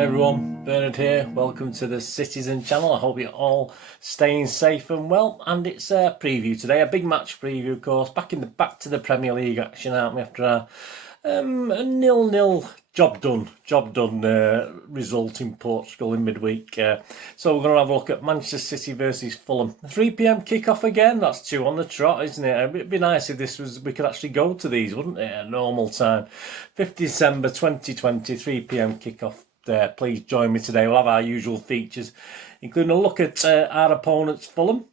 Hi everyone, Bernard here. Welcome to the Citizen channel. I hope you're all staying safe and well. And it's a preview today, a big match preview, of course. Back to the Premier League action, aren't we? After a 0-0 job done result in Portugal in midweek. So we're going to have a look at Manchester City versus Fulham. 3 p.m. kick-off again. That's two on the trot, isn't it? It'd be nice if we could actually go to these, wouldn't it? At normal time. 5th December 2020, 3 p.m. kick-off. Please join me today. We'll have our usual features, including a look at our opponents, Fulham.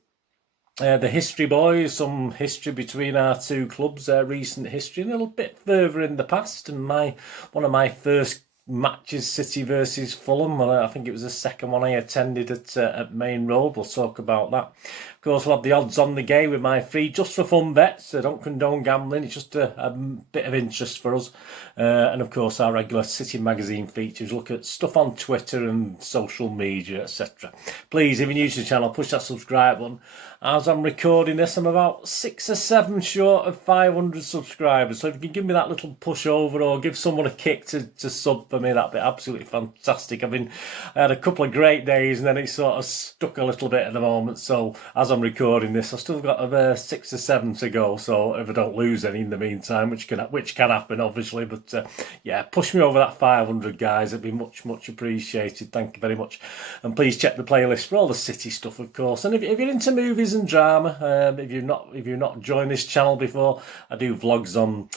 The history boys, some history between our two clubs, recent history, and a little bit further in the past. And one of my first matches, City versus Fulham, and I think it was the second one I attended at Main Road. We'll talk about that. Of course, we'll have the odds on the game with my free just for fun bets. I don't condone gambling. It's just a bit of interest for us. And of course, our regular City magazine features. Look at stuff on Twitter and social media, etc. Please, if you're new to the channel, push that subscribe button. As I'm recording this, I'm about 6 or 7 short of 500 subscribers. So if you can give me that little push over or give someone a kick to sub for me, that'd be absolutely fantastic. I had a couple of great days and then it sort of stuck a little bit at the moment. So as I'm recording this, I've still got 6 or 7 to go. So if I don't lose any in the meantime, which can happen, obviously. But yeah, push me over that 500, guys. It'd be much appreciated. Thank you very much. And please check the playlist for all the City stuff, of course. And if you're into movies and drama, if you've not joined this channel before, I do vlogs on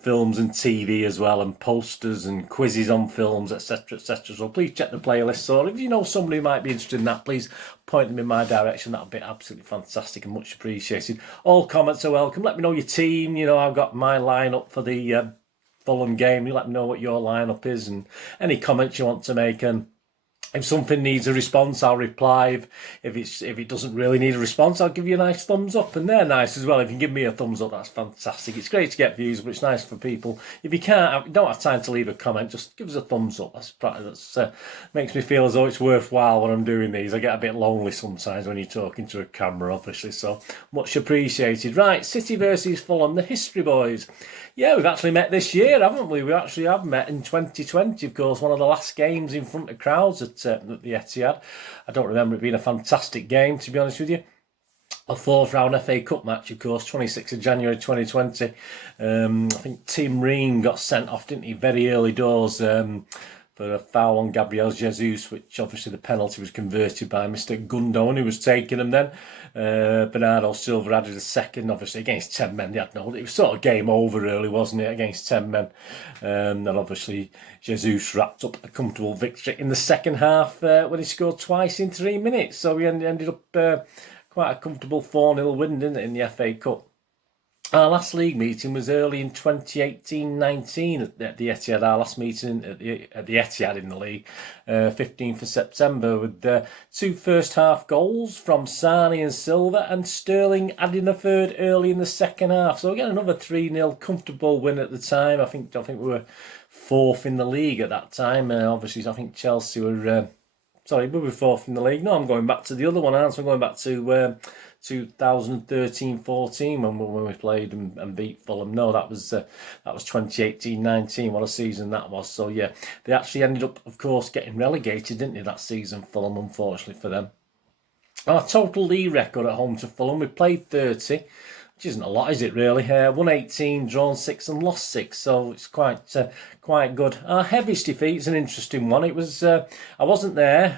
films and TV as well, and posters and quizzes on films, etc. So please check the playlist. Or if you know somebody who might be interested in that, please point them in my direction. That would be absolutely fantastic and much appreciated. All comments are welcome. Let me know your team. You know, I've got my lineup for the Fulham game. You let me know what your lineup is and any comments you want to make. And if something needs a response, I'll reply. If it doesn't really need a response, I'll give you a nice thumbs up. And they're nice as well. If you can give me a thumbs up, that's fantastic. It's great to get views, but it's nice for people. If you don't have time to leave a comment, just give us a thumbs up. That's makes me feel as though it's worthwhile when I'm doing these. I get a bit lonely sometimes when you're talking to a camera, obviously. So much appreciated. Right, City versus Fulham, the history boys. Yeah, we've actually met this year, haven't we? We actually have met in 2020, of course, one of the last games in front of crowds at the Etihad. I don't remember it being a fantastic game, to be honest with you. A 4th round FA Cup match, of course, 26th of January 2020. I think Tim Ream got sent off, didn't he, very early doors for a foul on Gabriel Jesus, which obviously the penalty was converted by Mr. Gundon, who was taking him then. Bernardo Silva added a second, obviously against 10 men. It was sort of game over early, wasn't it, against 10 men. And obviously Jesus wrapped up a comfortable victory in the second half when he scored twice in 3 minutes. So we ended up quite a comfortable 4-0 win, didn't it, in the FA Cup. Our last league meeting was early in 2018-19 at the Etihad. Our last meeting at the Etihad in the league, 15th of September, with 2 first-half goals from Sane and Silva, and Sterling adding a third early in the second half. So again, another 3-0 comfortable win at the time. I think we were 4th in the league at that time. Obviously, I think Chelsea were. Sorry, we were 4th in the league. No, I'm going back to the other one, aren't I? I'm going back to 2013-14 when we played and beat Fulham. No, that was 2018-19. What a season that was. So yeah, they actually ended up, of course, getting relegated, didn't they, that season, Fulham, unfortunately for them. Our total league record at home to Fulham, we played 30. Which isn't a lot, is it really? Won 18, drawn 6 and lost 6, so it's quite good. Our heaviest defeat's an interesting one. It was I wasn't there.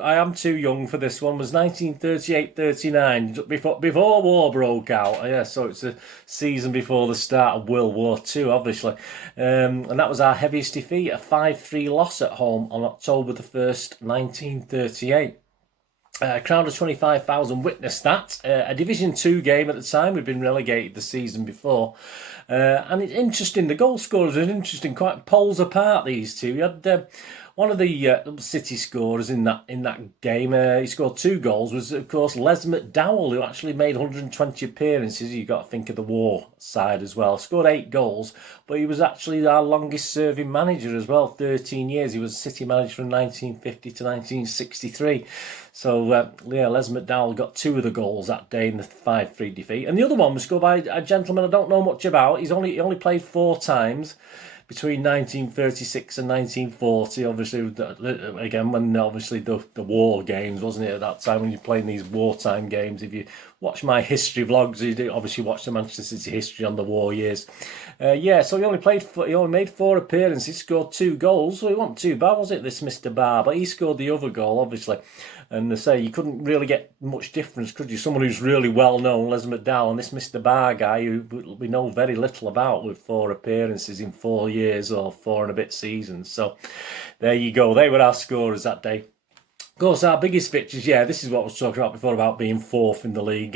I am too young for this one. It was 1938-39, before war broke out. Yeah, so it's a season before the start of World War II, obviously. And that was our heaviest defeat, a 5-3 loss at home on October the 1st, 1938. A crowd of 25,000 witnessed that. A Division 2 game at the time. We'd been relegated the season before. And it's interesting. The goal scorers are interesting. Quite poles apart, these two. You had one of the City scorers in that game. He scored 2 goals. Was, of course, Les McDowell, who actually made 120 appearances. You've got to think of the war side as well. Scored 8 goals. But he was actually our longest serving manager as well. 13 years. He was City manager from 1950 to 1963. So, yeah, Les McDowell got 2 of the goals that day in the 5-3 defeat. And the other one was scored by a gentleman I don't know much about. He only played 4 times. between 1936 and 1940, obviously, again, when obviously the war games, wasn't it, at that time, when you're playing these wartime games. If you watch my history vlogs, you do obviously watch the Manchester City history on the war years. Yeah, so he only made 4 appearances, scored 2 goals, so he wasn't too bad, was it, this Mr. Barr? But he scored the other goal, obviously. And they say you couldn't really get much difference, could you? Someone who's really well known, Les McDowell, and this Mr. Barr guy, who we know very little about, with 4 appearances in 4 years or 4 and a bit seasons. So there you go. They were our scorers that day. Of course, our biggest victories, yeah, this is what I was talking about before, about being 4th in the league,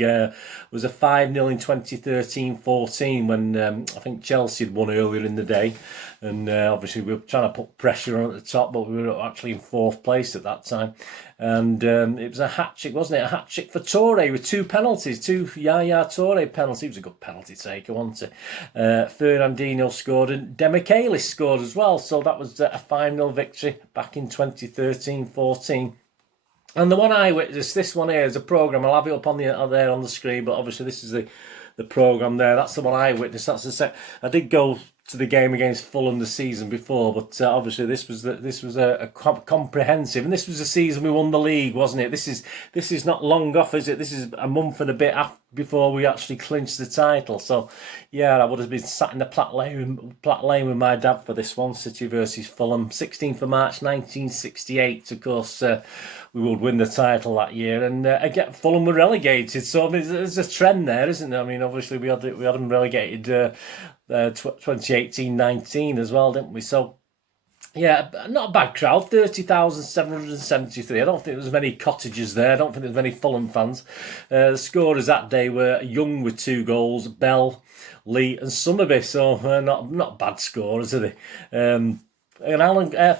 was a 5-0 in 2013-14 when I think Chelsea had won earlier in the day. And obviously we were trying to put pressure on at the top, but we were actually in 4th place at that time. And it was a hat-trick, wasn't it? A hat-trick for Toure with 2 penalties, 2 Yaya Toure penalties. He was a good penalty taker, wasn't he? Fernandinho scored and Demichelis scored as well. So that was a 5-0 victory back in 2013-14. And the one I witnessed, this one here is a programme. I'll have it up on there on the screen, but obviously this is the programme there. That's the one I witnessed. That's the I did go to the game against Fulham the season before, but obviously this was a comprehensive, and this was the season we won the league, wasn't it? This is not long off, is it? This is a month and a bit before we actually clinched the title. So yeah, I would have been sat in the Platt Lane with my dad for this one, City versus Fulham, 16th of March 1968. Of course, we would win the title that year, and again Fulham were relegated. So I mean, there's a trend there, isn't there? I mean, obviously we had them relegated 2018-19 as well, didn't we? So yeah, not a bad crowd, 30,773. I don't think there was many cottagers there. I don't think there was many Fulham fans. The scorers that day were Young with 2 goals, Bell, Lee and Summerby. So not bad scorers, are they? And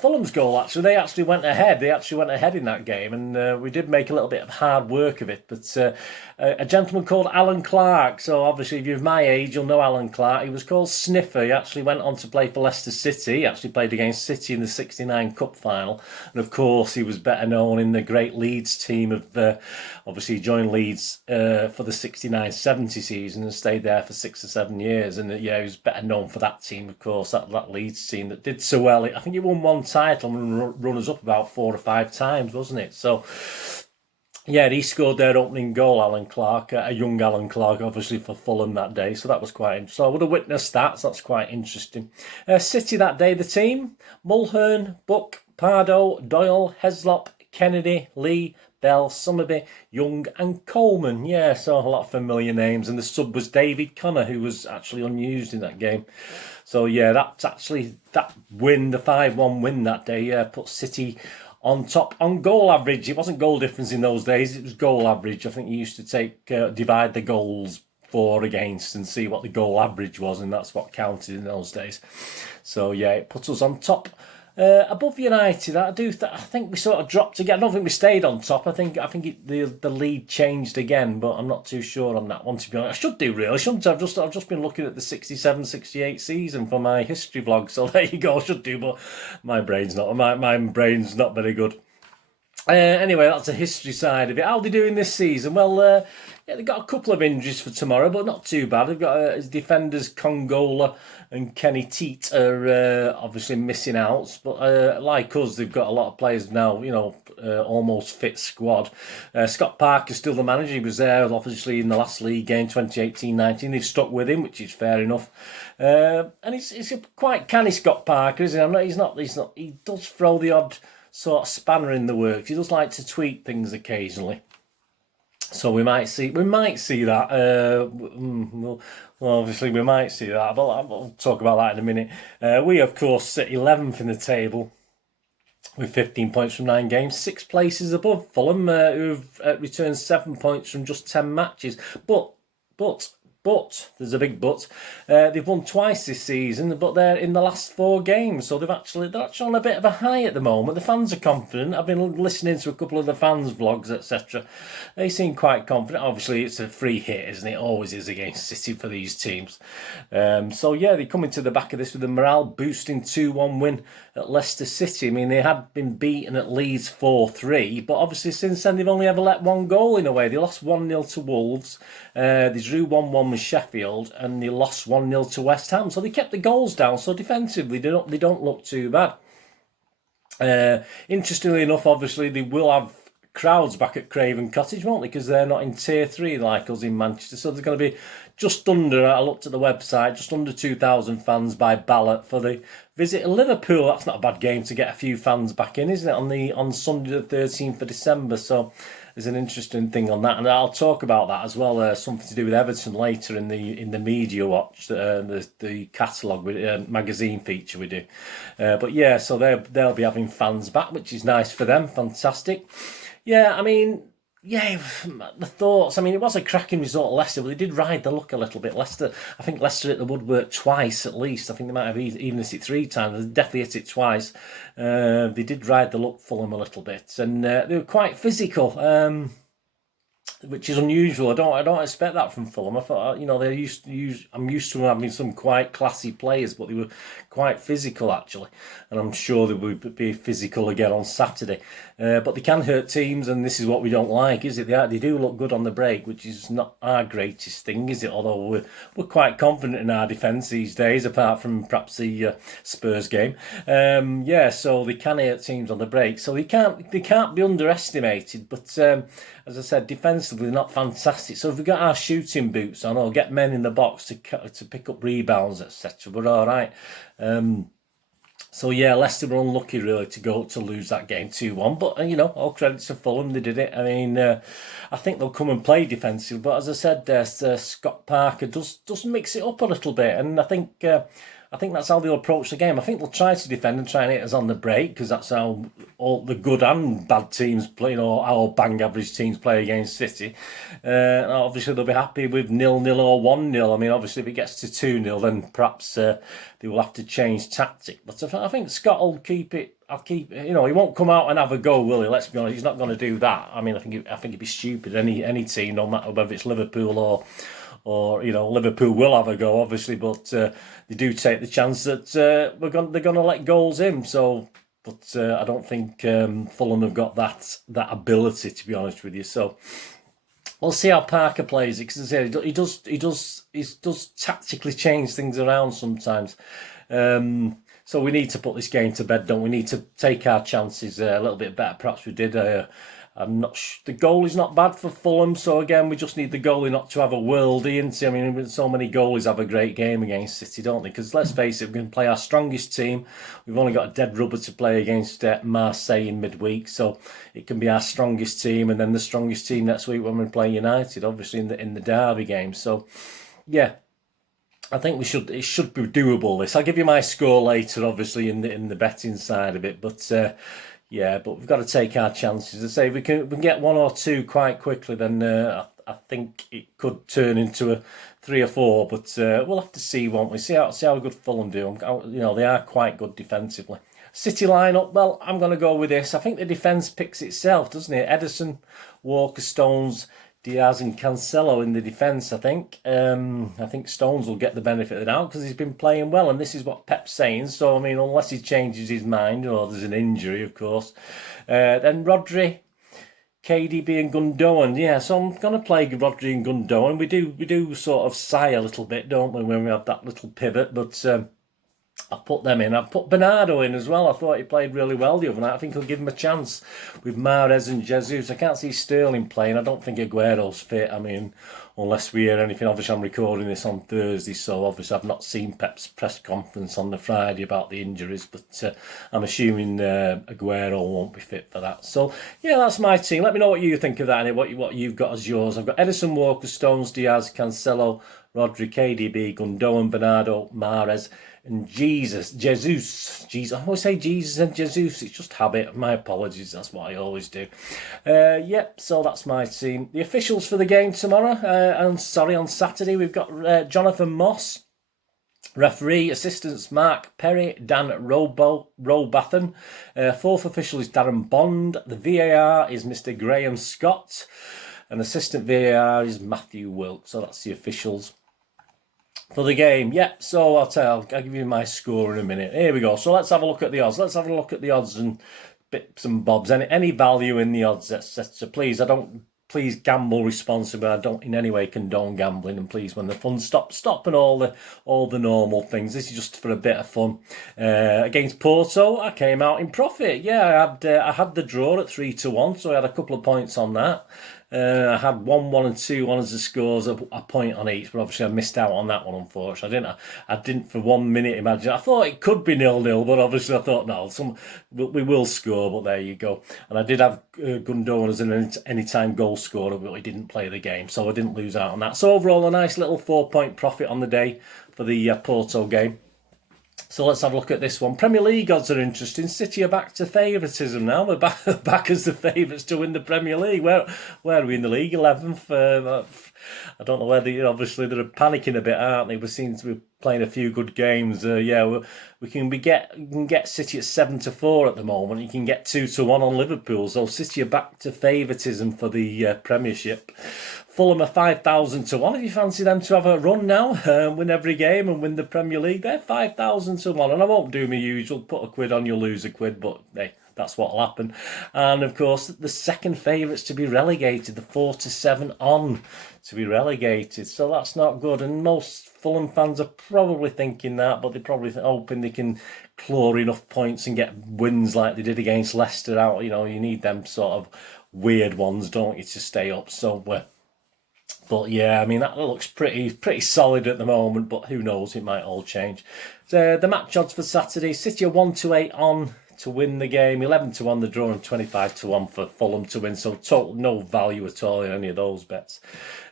Fulham's goal, actually, they actually went ahead. They actually went ahead in that game, and we did make a little bit of hard work of it. But a gentleman called Alan Clark, so obviously if you're my age, you'll know Alan Clark. He was called Sniffer. He actually went on to play for Leicester City. He actually played against City in the '69 Cup final. And of course, he was better known in the great Leeds team of, obviously he joined Leeds for the '69-70 season and stayed there for 6 or 7 years. And yeah, he was better known for that team, of course, that Leeds team that did so well. I think he won 1 title and runners up about 4 or 5 times, wasn't it? So yeah, he scored their opening goal, Alan Clark, a young Alan Clark, obviously, for Fulham that day. So that was quite interesting. So I would have witnessed that, so that's quite interesting. City that day, the team: Mulhern, Buck, Pardo, Doyle, Heslop, Kennedy, Lee, Bell, Summerby, Young and Coleman. Yeah, so a lot of familiar names. And the sub was David Connor, who was actually unused in that game. So yeah, that win, the 5-1 win that day, put City on top on goal average. It wasn't goal difference in those days, it was goal average. I think you used to divide the goals for against and see what the goal average was, and that's what counted in those days. So yeah, it put us on top. Above United, I think we sort of dropped again. I don't think we stayed on top. I think the lead changed again, but I'm not too sure on that one, to be honest. I should do, really, shouldn't I? I've just been looking at the 67-68 season for my history vlog, so there you go. I should do, but my brain's not very good. Anyway, that's the history side of it. How are they doing this season? Well, yeah, they've got a couple of injuries for tomorrow, but not too bad. They've got defenders Congola and Kenny Teat are obviously missing out. But like us, they've got a lot of players now, almost fit squad. Scott Parker's still the manager. He was there, obviously, in the last league game, 2018-19. They've stuck with him, which is fair enough. And he's quite canny, Scott Parker, isn't he? He's not. He does throw the odd sort of spanner in the works. He does like to tweak things occasionally. So we might see that. Well, obviously we might see that, but I'll talk about that in a minute. We, of course, sit 11th in the table with 15 points from 9 games, 6 places above Fulham, who've returned 7 points from just 10 matches. But there's a big but. They've won twice this season, but they're in the last 4 games, so they're actually on a bit of a high at the moment. The fans are confident. I've been listening to a couple of the fans' vlogs, etc. They seem quite confident. Obviously, it's a free hit, isn't it? Always is against City for these teams. So yeah, they come into the back of this with a morale boosting 2-1 win at Leicester City. I mean, they had been beaten at Leeds 4-3, but obviously since then they've only ever let 1 goal in away. They lost 1-0 to Wolves. They drew 1-1 and Sheffield, and they lost 1-0 to West Ham. So they kept the goals down. So defensively, they don't look too bad. Interestingly enough, obviously, they will have crowds back at Craven Cottage, won't they? Because they're not in Tier 3 like us in Manchester. So there's going to be just under, I looked at the website, just under 2,000 fans by ballot for the visit to Liverpool. That's not a bad game to get a few fans back in, isn't it? On Sunday the 13th of December. So there's an interesting thing on that, and I'll talk about that as well. Something to do with Everton later in the media watch, the catalogue magazine feature we do. But yeah, so they'll be having fans back, which is nice for them. Fantastic. Yeah, I mean, yeah, the thoughts. I mean, it was a cracking result at Leicester, but they did ride the luck a little bit. I think Leicester hit the woodwork twice at least. I think they might have even hit it 3 times. They definitely hit it twice. They did ride the luck, Fulham, a little bit, and they were quite physical. Which is unusual. I don't expect that from Fulham. I thought, I'm used to having some quite classy players, but they were quite physical actually, and I'm sure they would be physical again on Saturday. But they can hurt teams, and this is what we don't like, is it? They do look good on the break, which is not our greatest thing, is it? Although we're quite confident in our defence these days, apart from perhaps the Spurs game. So they can hurt teams on the break, so they can't be underestimated. But as I said, defensively not fantastic. So if we got our shooting boots on, or get men in the box to pick up rebounds, etc., we're all right. So yeah, Leicester were unlucky really to lose that game 2-1. But all credit to Fulham, they did it. I mean, I think they'll come and play defensive. But as I said, Scott Parker does mix it up a little bit, and I think that's how they'll approach the game. I think they'll try to defend and try and hit us on the break, because that's how all the good and bad teams play, or our bang average teams play against City. Obviously, they'll be happy with 0-0 or 1-0. I mean, obviously, if it gets to 2-0, then perhaps they will have to change tactic. But I think Scott will keep it. He won't come out and have a go, will he? Let's be honest, he's not going to do that. I mean, I think it'd be stupid. Any team, no matter whether it's Liverpool or Liverpool will have a go, obviously, but they do take the chance that they're going to let goals in. So, but I don't think Fulham have got that ability, to be honest with you. So we'll see how Parker plays it, because as I said, he does tactically change things around sometimes. So we need to put this game to bed, don't we? We need to take our chances a little bit better. Perhaps we did. I'm not the goal is not bad for Fulham, so again, we just need the goalie not to have a worldie. I mean, so many goalies have a great game against City, don't they? Because let's face it, we're going to play our strongest team. We've only got a dead rubber to play against Marseille in midweek, so it can be our strongest team, and then the strongest team next week when we play United, obviously in the derby game. So, yeah. I think it should be doable, this. I'll give you my score later, obviously, in the betting side of it, but but we've got to take our chances. I say if we can get 1 or 2 quite quickly, then I think it could turn into a 3 or 4. But we'll have to see, won't we? See how good Fulham do. They are quite good defensively. City lineup. Well, I'm going to go with this. I think the defence picks itself, doesn't it? Ederson, Walker, Stones, Diaz and Cancelo in the defence, I think. I think Stones will get the benefit of the doubt because he's been playing well, and this is what Pep's saying. So, I mean, unless he changes his mind, or there's an injury, of course. Then Rodri, KDB and Gundogan. Yeah, so I'm going to play Rodri and Gundogan. We do sort of sigh a little bit, don't we, when we have that little pivot, but I'll put them in. I've put Bernardo in as well. I thought he played really well the other night. I think he'll give him a chance with Mahrez and Jesus. I can't see Sterling playing. I don't think Aguero's fit. I mean, unless we hear anything. Obviously, I'm recording this on Thursday, so obviously I've not seen Pep's press conference on the Friday about the injuries, but I'm assuming Aguero won't be fit for that. So, yeah, that's my team. Let me know what you think of that and what you've got as yours. I've got Ederson, Walker, Stones, Diaz, Cancelo, Rodri, KDB, Gundogan, Bernardo, Mahrez, and Jesus. I always say Jesus and Jesus. It's just habit. My apologies. That's what I always do. So that's my team. The officials for the game tomorrow. On Saturday, we've got Jonathan Moss. Referee, assistants Marc Perry, Dan Robathan. Fourth official is Darren Bond. The VAR is Mr. Graham Scott. And assistant VAR is Matthew Wilkes. So that's the officials for the game. So I'll give you my score in a minute. Here we go. So let's have a look at the odds. Let's have a look at the odds and bits and bobs. Any value in the odds, etc. Please, I don't please gamble responsibly. I don't in any way condone gambling, and please, when the fun stop and all the normal things. This is just for a bit of fun. Against Porto, I came out in profit. Yeah, I had the draw at 3-1, so I had a couple of points on that. I had 1-1 and 2-1 as the scores, a point on each, but obviously I missed out on that one, unfortunately. I didn't for 1 minute imagine. I thought it could be 0-0, but obviously I thought, no, we will score, but there you go. And I did have Gundogan as an anytime goal scorer, but he didn't play the game, so I didn't lose out on that. So overall, a nice little 4-point profit on the day for the Porto game. So let's have a look at this one. Premier League odds are interesting. City are back to favouritism now. We're back as the favourites to win the Premier League. Where are we in the league? 11th. I don't know whether, obviously they're panicking a bit, aren't they? We seem to be playing a few good games. We can get City at 7-4 at the moment. You can get 2-1 on Liverpool. So City are back to favouritism for the Premiership. Fulham are 5,000-1. If you fancy them to have a run now, win every game and win the Premier League, they're 5,000-1. And I won't do my usual, put a quid on, you'll lose a quid, but hey, that's what'll happen. And of course, the second favourites to be relegated, the 4-7 on to be relegated. So that's not good. And most Fulham fans are probably thinking that, but they're probably hoping they can claw enough points and get wins like they did against Leicester out. You need them sort of weird ones, don't you, to stay up. So, but yeah, I mean, that looks pretty solid at the moment, but who knows, it might all change. The match odds for Saturday, City are 1-8 on to win the game, 11-1 the draw, and 25-1 for Fulham to win. So total no value at all in any of those bets.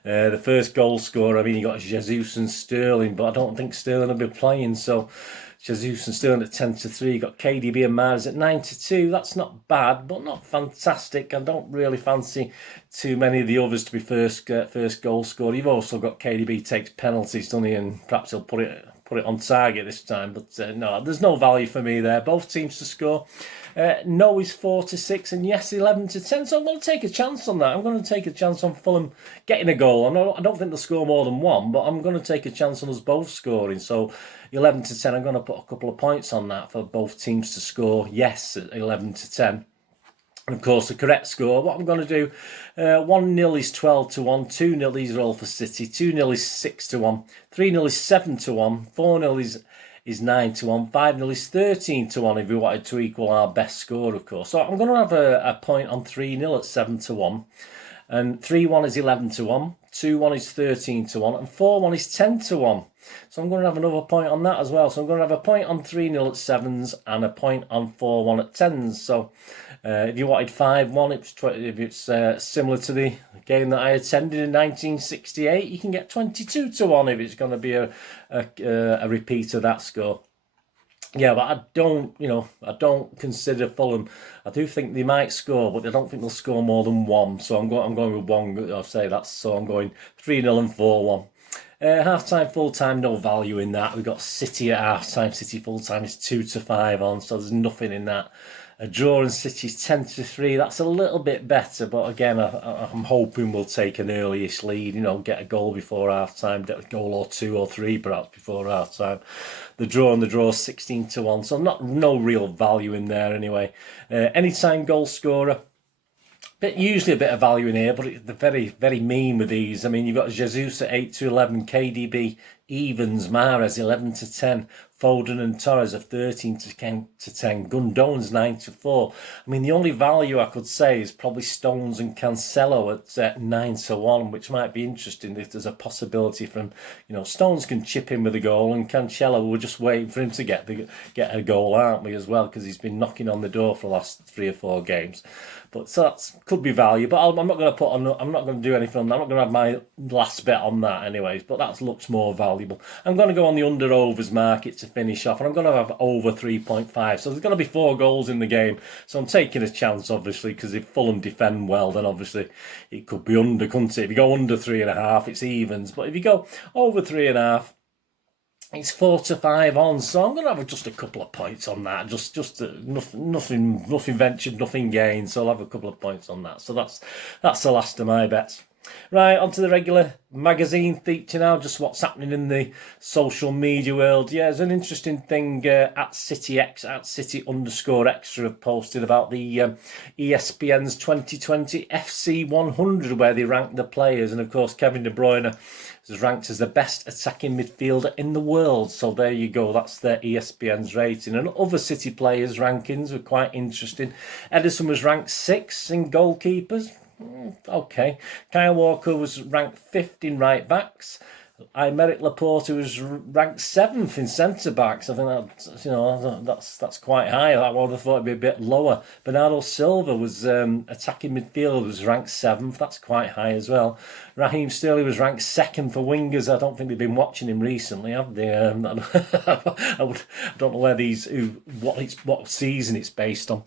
The first goal scorer, I mean, you got Jesus and Sterling, but I don't think Sterling will be playing, so Jesus and Sterling at 10-3. You got KDB and Mahrez at 9-2. That's not bad, but not fantastic. I don't really fancy too many of the others to be first goal scorer. You've also got KDB takes penalties, doesn't he? And perhaps he'll put it on target this time. But no, there's no value for me there. Both teams to score. No is 4-6, and yes, 11-10. So I'm going to take a chance on that. I'm going to take a chance on Fulham getting a goal. I don't think they'll score more than one, but I'm going to take a chance on us both scoring. So 11-10, I'm going to put a couple of points on that for both teams to score. Yes, at 11-10. And of course, the correct score, what I'm going to do, 1-0 is 12-1, 2-0, these are all for City, 2-0 is 6-1, 3-0 is 7-1, 4-0 is 9-1, 5-0 is 13-1 if we wanted to equal our best score, of course. So I'm going to have a point on 3-0 at 7-1, and 3-1 is 11-1, 2-1 is 13-1, and 4-1 is 10-1. So I'm going to have another point on that as well. So I'm going to have a point on 3-0 at 7s and a point on 4-1 at 10s. So if you wanted 5-1, if it's similar to the game that I attended in 1968, you can get 22-1 if it's going to be a repeat of that score. Yeah, but I don't consider Fulham. I do think they might score, but I don't think they'll score more than one. So I'm going with one. I'll say that. So I'm going 3-0 and 4-1. Half-time, full-time, no value in that. We've got City at half-time. City full-time is 2-5 on, so there's nothing in that. A draw and City's 10-3. That's a little bit better, but again, I'm hoping we'll take an early-ish lead, get a goal before half-time, get a goal or 2 or 3 perhaps before half-time. The draw and the draw 16-1, so no real value in there anyway. Anytime goal scorer. Usually a bit of value in here, but they're very, very mean with these. I mean, you've got Jesus at 8-11, KDB, Evans, Mahrez 11-10, Foden and Torres of 13-10, Gundogan's 9-4. I mean, the only value I could say is probably Stones and Cancelo at 9-1, which might be interesting if there's a possibility from, Stones can chip in with a goal, and Cancelo, we're just waiting for him to get a goal, aren't we, as well, because he's been knocking on the door for the last 3 or 4 games. But so that could be value. But I'm not going to I'm not going to do anything on that. I'm not going to have my last bet on that, anyways. But that looks more valuable. I'm going to go on the under/overs market to finish off, and I'm going to have over 3.5. So there's going to be 4 goals in the game. So I'm taking a chance, obviously, because if Fulham defend well, then obviously it could be under, couldn't it? If you go under 3.5, it's evens. But if you go over 3.5. It's 4-5 on, so I'm going to have just a couple of points on that. Just nothing ventured, nothing gained. So I'll have a couple of points on that. So that's the last of my bets. Right, onto the regular magazine feature now, just what's happening in the social media world. Yeah, there's an interesting thing at City_Extra have posted about the ESPN's 2020 FC 100, where they ranked the players. And of course, Kevin De Bruyne is ranked as the best attacking midfielder in the world. So there you go, that's their ESPN's rating. And other City players' rankings were quite interesting. Ederson was ranked 6th in goalkeepers. Okay. Kyle Walker was ranked 5th in right backs. Aymeric Laporte was ranked 7th in centre backs. I think that's quite high. I would have thought it'd be a bit lower. Bernardo Silva was attacking midfielder, was ranked 7th. That's quite high as well. Raheem Sterling was ranked 2nd for wingers. I don't think they've been watching him recently, have they? I don't know where what season it's based on.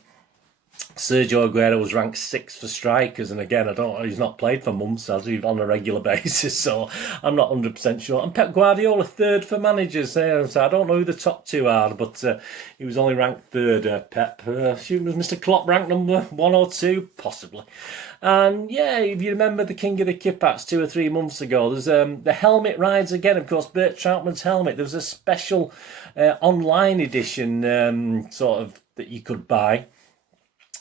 Sergio Aguero was ranked 6th for strikers, and again, he's not played for months, has he, on a regular basis, so I'm not 100% sure. And Pep Guardiola 3rd for managers, so I don't know who the top 2 are, but he was only ranked 3rd, Pep. Was Mr. Klopp ranked number 1 or 2? Possibly. And yeah, if you remember the King of the Kipats 2 or 3 months ago, there's the helmet rides again, of course, Bert Troutman's helmet. There was a special online edition that you could buy.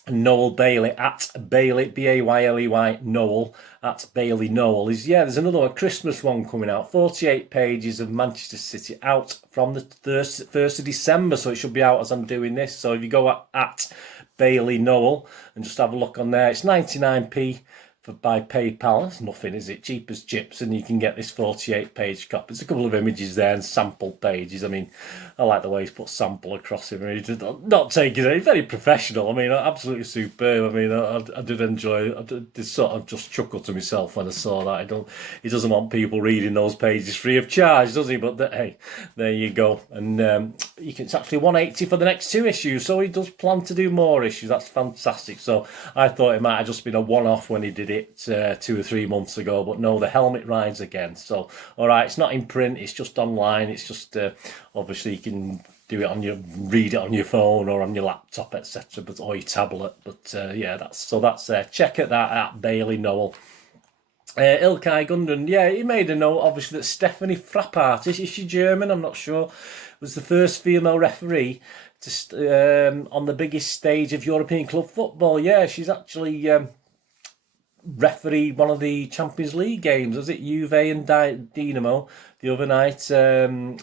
Noel Bailey at Bailey, Bayley, Noel at Bailey Noel there's another one, a Christmas one coming out, 48 pages of Manchester City, out from the 1st of December, so it should be out as I'm doing this. So if you go at Bailey Noel and just have a look on there, it's 99p by PayPal. That's nothing, is it? Cheap as chips, and you can get this 48-page copy. There's a couple of images there and sample pages. I mean, I like the way he's put sample across it. I mean, not taking it, very professional. I mean, absolutely superb. I mean, I did enjoy. I did sort of just chuckle to myself when I saw that. He doesn't want people reading those pages free of charge, does he? But hey, there you go. And it's actually 180 for the next 2 issues. So he does plan to do more issues. That's fantastic. So I thought it might have just been a one-off when he did it 2 or 3 months ago, but no, the helmet rides again. So all right, it's not in print, it's just online. It's just obviously you can do it read it on your phone or on your laptop, etc., or your tablet. But yeah, that's check at that at Bailey Noel. Ilkay Gundogan, yeah, he made a note obviously that Stephanie Frappart, is she German? I'm not sure, was the first female referee on the biggest stage of European club football. Yeah, she's actually referee one of the Champions League games. Was it Juve and Dinamo the other night?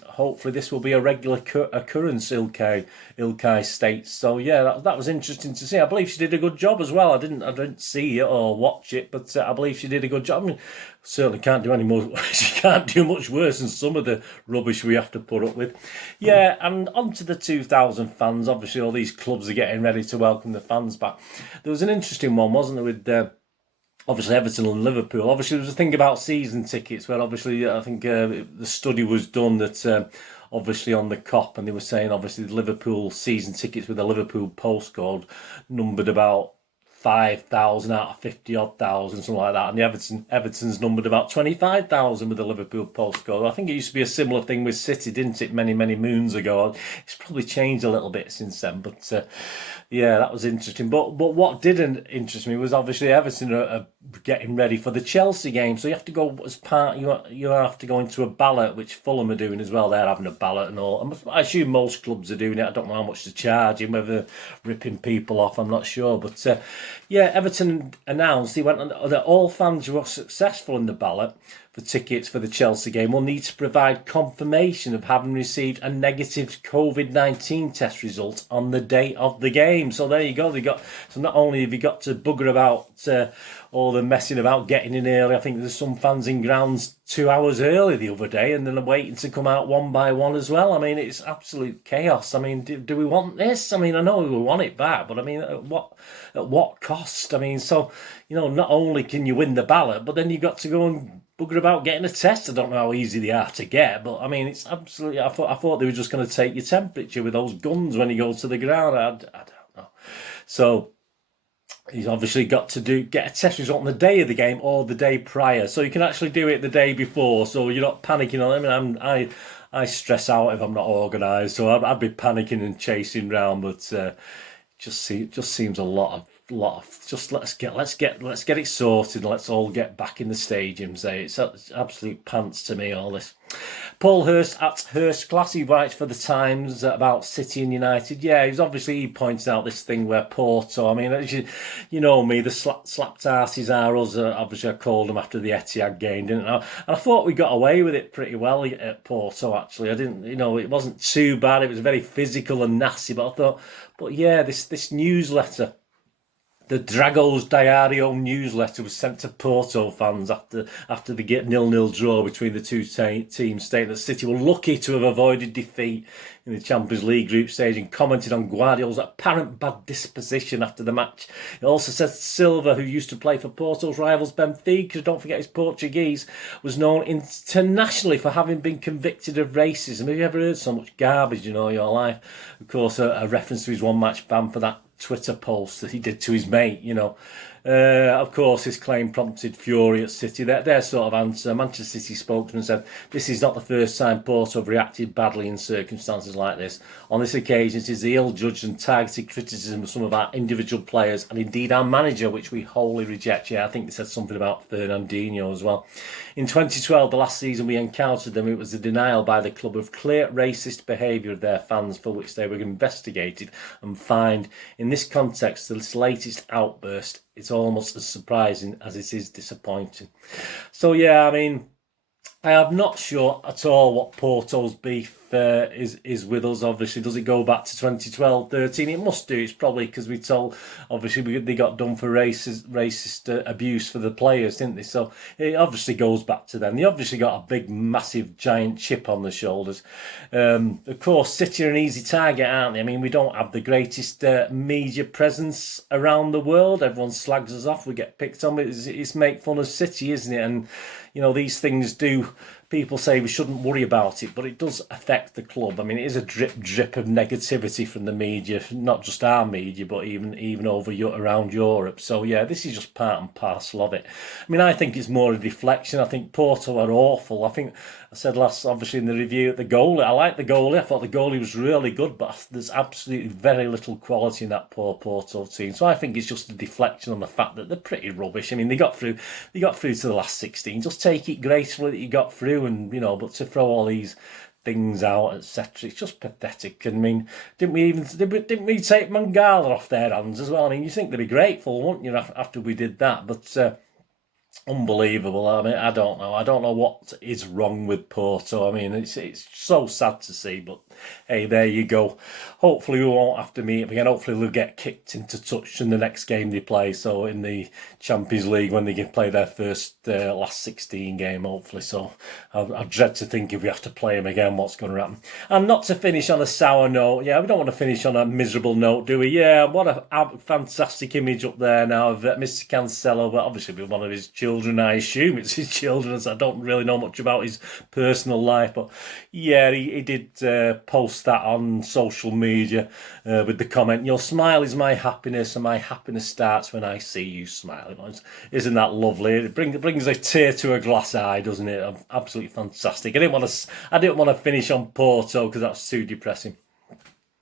Hopefully this will be a regular occurrence, Ilkay states. So yeah, that was interesting to see. I believe she did a good job as well. I didn't see it or watch it, but I believe she did a good job. I mean, certainly can't do any more. She can't do much worse than some of the rubbish we have to put up with. Yeah, and on to the 2,000 fans. Obviously all these clubs are getting ready to welcome the fans back. There was an interesting one, wasn't there, with obviously Everton and Liverpool. Obviously there was a thing about season tickets where obviously I think the study was done that obviously on the COP, and they were saying obviously the Liverpool season tickets with a Liverpool postcode numbered about 5,000 out of 50 odd thousand, something like that, and the Everton's numbered about 25,000 with the Liverpool postcode. I think it used to be a similar thing with City, didn't it, many moons ago? It's probably changed a little bit since then, but yeah, that was interesting. But what didn't interest me was obviously Everton are getting ready for the Chelsea game, so you have to go as part. You have to go into a ballot, which Fulham are doing as well. They're having a ballot and all. I assume most clubs are doing it. I don't know how much they're charging, whether they're ripping people off. I'm not sure, but yeah, Everton announced that all fans who are successful in the ballot for tickets for the Chelsea game will need to provide confirmation of having received a negative COVID-19 test result on the day of the game. So there you go. So not only have you got to bugger about all the messing about getting in early. I think there's some fans in grounds 2 hours early the other day, and then they're waiting to come out one by one as well. I mean, it's absolute chaos. I mean, do we want this? I mean, I know we want it back, but I mean, at what cost? I mean, so, not only can you win the ballot, but then you've got to go and bugger about getting a test. I don't know how easy they are to get, but I mean, it's absolutely. I thought they were just going to take your temperature with those guns when you go to the ground. I don't know. So he's obviously got to get a test result on the day of the game or the day prior, so you can actually do it the day before, so you're not panicking on it. I mean, I stress out if I'm not organised, so I'd be panicking and chasing round, but just seems a lot of just let's get it sorted. Let's all get back in the stadium. Say it's absolute pants to me, all this. Paul Hurst at Hurst Classy writes for the Times about City and United. Yeah, he points out this thing where Porto. I mean, you know me, the slapped arses are us. Obviously, I called them after the Etihad game, didn't I? And I thought we got away with it pretty well at Porto. Actually, I didn't. It wasn't too bad. It was very physical and nasty. But I thought, yeah, this newsletter. The Dragos Diario newsletter was sent to Porto fans after the 0-0 draw between the two teams, stating that City were lucky to have avoided defeat in the Champions League group stage, and commented on Guardiola's apparent bad disposition after the match. It also says Silva, who used to play for Porto's rivals Benfica, don't forget he's Portuguese, was known internationally for having been convicted of racism. Have you ever heard so much garbage in all your life? Of course, a reference to his one-match ban for that Twitter post that he did to his mate, Of course, his claim prompted fury at City. Their sort of answer. Manchester City spokesman said, "This is not the first time Porto have reacted badly in circumstances like this. On this occasion, it is the ill-judged and targeted criticism of some of our individual players and indeed our manager, which we wholly reject." Yeah, I think they said something about Fernandinho as well. In 2012, the last season we encountered them, it was the denial by the club of clear racist behaviour of their fans, for which they were investigated and fined. In this context, this latest outburst, it's almost as surprising as it is disappointing. So yeah, I mean, I am not sure at all what Porto's beef is with us. Obviously, does it go back to 2012-13? It must do. It's probably because we told, obviously, they got done for racist abuse for the players, didn't they? So it obviously goes back to them. They obviously got a big, massive, giant chip on their shoulders. Of course, City are an easy target, aren't they? I mean, we don't have the greatest media presence around the world. Everyone slags us off. We get picked on. It's make fun of City, isn't it? And these things do. People say we shouldn't worry about it, but it does affect the club. I mean, it is a drip of negativity from the media, not just our media, but even over around Europe. So yeah, this is just part and parcel of it. I mean, I think it's more a deflection. I think Porto are awful. I think I said last, obviously in the review, the goalie. I like the goalie. I thought the goalie was really good, but there's absolutely very little quality in that poor Porto team. So I think it's just a deflection on the fact that they're pretty rubbish. I mean, they got through to the last 16. Just take it gracefully that you got through. And but to throw all these things out, etc., it's just pathetic. I mean, didn't we take Mangala off their hands as well? I mean, you think they'd be grateful, wouldn't you, after we did that? But unbelievable. I mean, I don't know what is wrong with Porto. I mean, it's so sad to see, but hey, there you go. Hopefully we won't have to meet again. Hopefully they'll get kicked into touch in the next game they play. So in the Champions League, when they can play their first last 16 game, hopefully. So I dread to think if we have to play them again, what's going to happen. And not to finish on a sour note. Yeah, we don't want to finish on a miserable note, do we? Yeah, what a fantastic image up there now of Mr. Cancelo, but obviously with one of his children. I assume it's his children, as I don't really know much about his personal life. But yeah, he did post that on social media with the comment, "Your smile is my happiness, and my happiness starts when I see you smiling." Isn't that lovely? It brings a tear to a glass eye, doesn't it? Absolutely fantastic. I didn't want to finish on Porto because that's too depressing.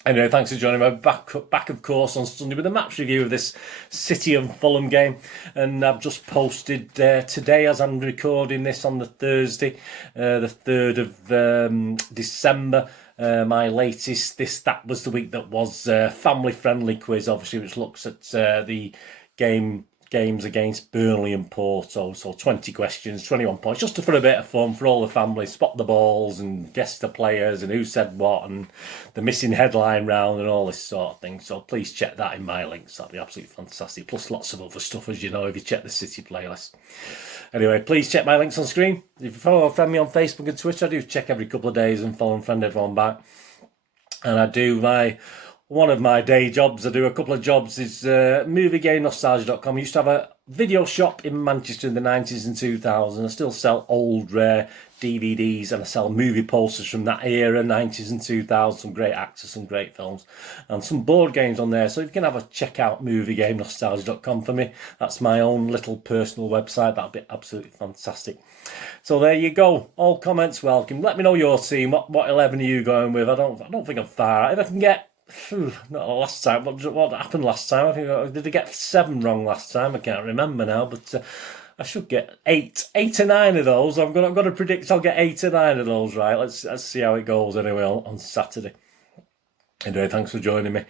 Anyway, thanks for joining me. Back of course, on Sunday with a match review of this City and Fulham game. And I've just posted today, as I'm recording this on the Thursday, the 3rd of December, my latest. That was the week that was family-friendly quiz, obviously, which looks at the games against Burnley and Porto. So 20 questions, 21 points, just for a bit of fun for all the family. Spot the balls and guess the players and who said what and the missing headline round and all this sort of thing. So please check that in my links. That'd be absolutely fantastic. Plus lots of other stuff, as you know, if you check the City playlist. Anyway, please check my links on screen. If you follow or friend me on Facebook and Twitter, I do check every couple of days and follow and friend everyone back. And I do one of my day jobs, I do a couple of jobs, is moviegamenostalgia.com. I used to have a video shop in Manchester in the 90s and 2000s. I still sell old, rare DVDs and I sell movie posters from that era, 90s and 2000s, some great actors, some great films, and some board games on there. So if you can have a check out moviegamenostalgia.com for me, that's my own little personal website. That'd be absolutely fantastic. So there you go. All comments welcome. Let me know your team. What 11 are you going with? I don't think I'm far out. If I can get not last time. What happened last time? I think did I get 7 wrong last time? I can't remember now, but I should get 8 or 9 of those. I've got to predict I'll get 8 or 9 of those right. Let's see how it goes anyway on Saturday. Anyway, thanks for joining me.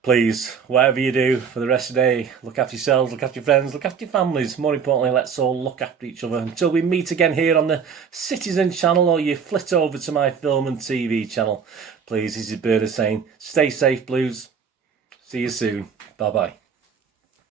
Please, whatever you do for the rest of the day, look after yourselves, look after your friends, look after your families. More importantly, let's all look after each other until we meet again here on the Citizen channel, or you flit over to my film and TV channel. Please, this is Bernard saying, stay safe, Blues. See you soon. Bye-bye.